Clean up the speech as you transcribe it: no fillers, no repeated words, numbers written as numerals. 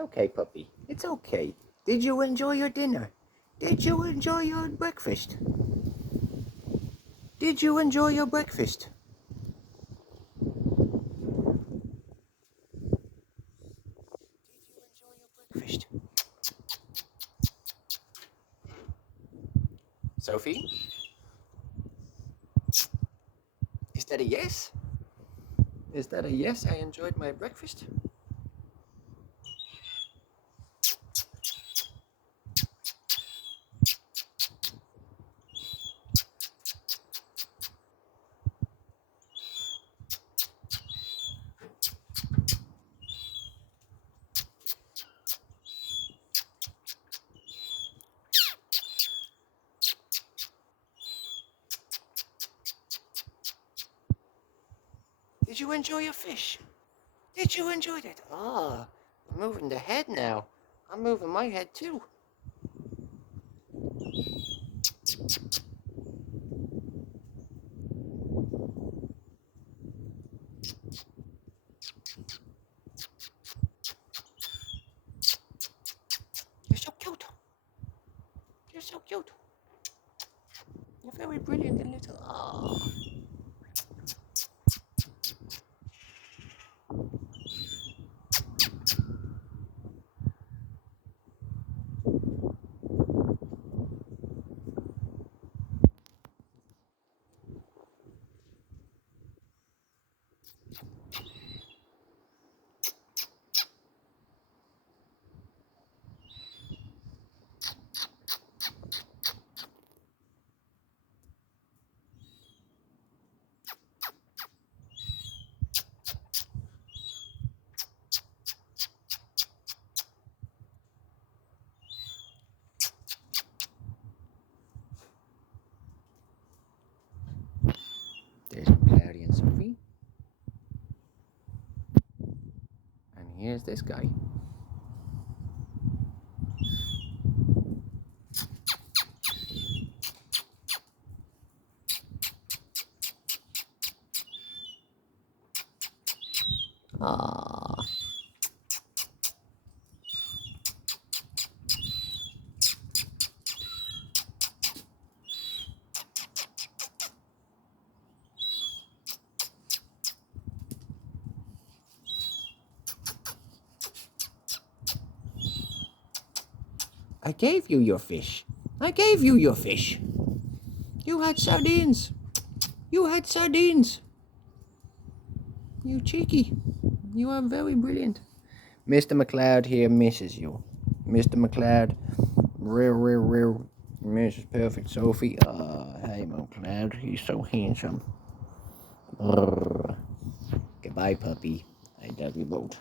okay, puppy. It's okay. Did you enjoy your dinner? Did you enjoy your breakfast? Did you enjoy your breakfast? Breakfast. Sophie? Is that a yes? Is that a yes? I enjoyed my breakfast? Did you enjoy your fish? Did you enjoy that? Ah, I'm moving the head now. I'm moving my head too. You're so cute. You're so cute. You're very brilliant and little. Ah. There's Cloudy and Sophie. And here's this guy. Ah. I gave you your fish. I gave you your fish. You had sardines. You had sardines. You cheeky. You are very brilliant. Mr. McLeod here misses you. Mr. McLeod. Real. Mrs. Perfect Sophie. Hey, McLeod. He's so handsome. Goodbye, puppy. I love you both.